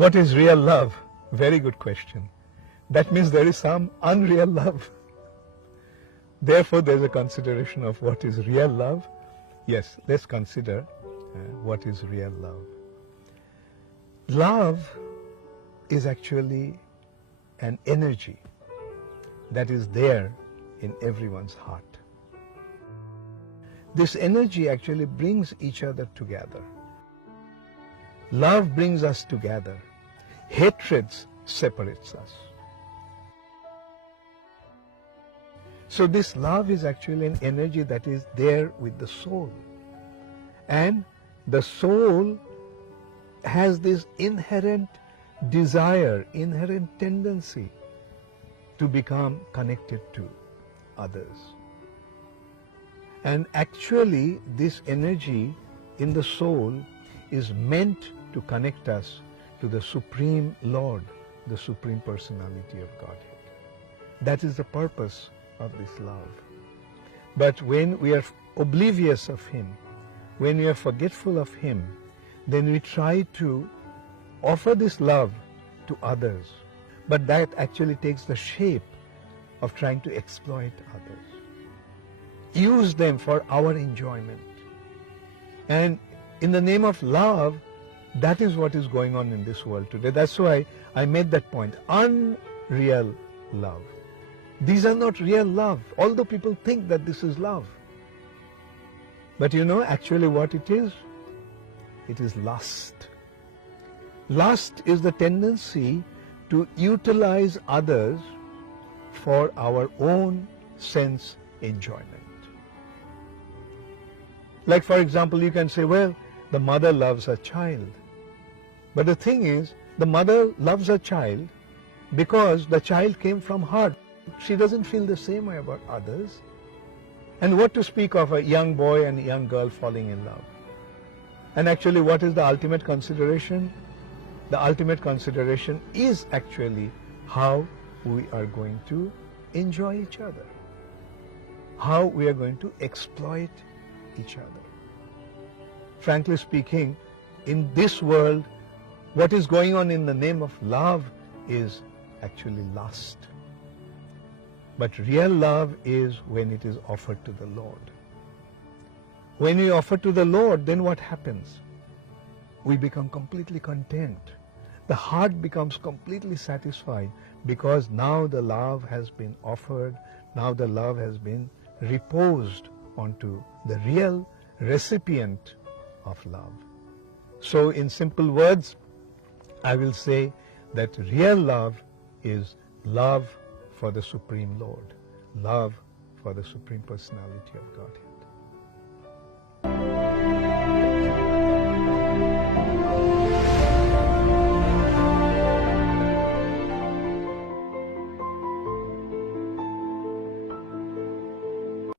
What is real love? Very good question. That means there is some unreal love. Therefore, there's a consideration of what is real love. Yes, let's consider what is real love. Love is actually an energy that is there in everyone's heart. This energy actually brings each other together. Love brings us together. Hatred separates us. So this love is actually an energy that is there with the soul. And the soul has this inherent desire, inherent tendency to become connected to others. And actually this energy in the soul is meant to connect us to the Supreme Lord, the Supreme Personality of Godhead. That is the purpose of this love. But when we are oblivious of Him, when we are forgetful of Him, then we try to offer this love to others. But that actually takes the shape of trying to exploit others. Use them for our enjoyment. And in the name of love, that is what is going on in this world today. That's why I made that point. Unreal love. These are not real love, although people think that this is love. But you know actually what it is? It is lust. Lust is the tendency to utilize others for our own sense enjoyment. Like for example, you can say, well, the mother loves her child. But the thing is, the mother loves her child because the child came from her. She doesn't feel the same way about others. And what to speak of a young boy and a young girl falling in love? And actually, what is the ultimate consideration? The ultimate consideration is actually how we are going to enjoy each other, how we are going to exploit each other. Frankly speaking, in this world, what is going on in the name of love is actually lust. But real love is when it is offered to the Lord. When we offer to the Lord, then what happens? We become completely content. The heart becomes completely satisfied because now the love has been offered, now the love has been reposed onto the real recipient of love. So in simple words, I will say that real love is love for the Supreme Lord, love for the Supreme Personality of Godhead.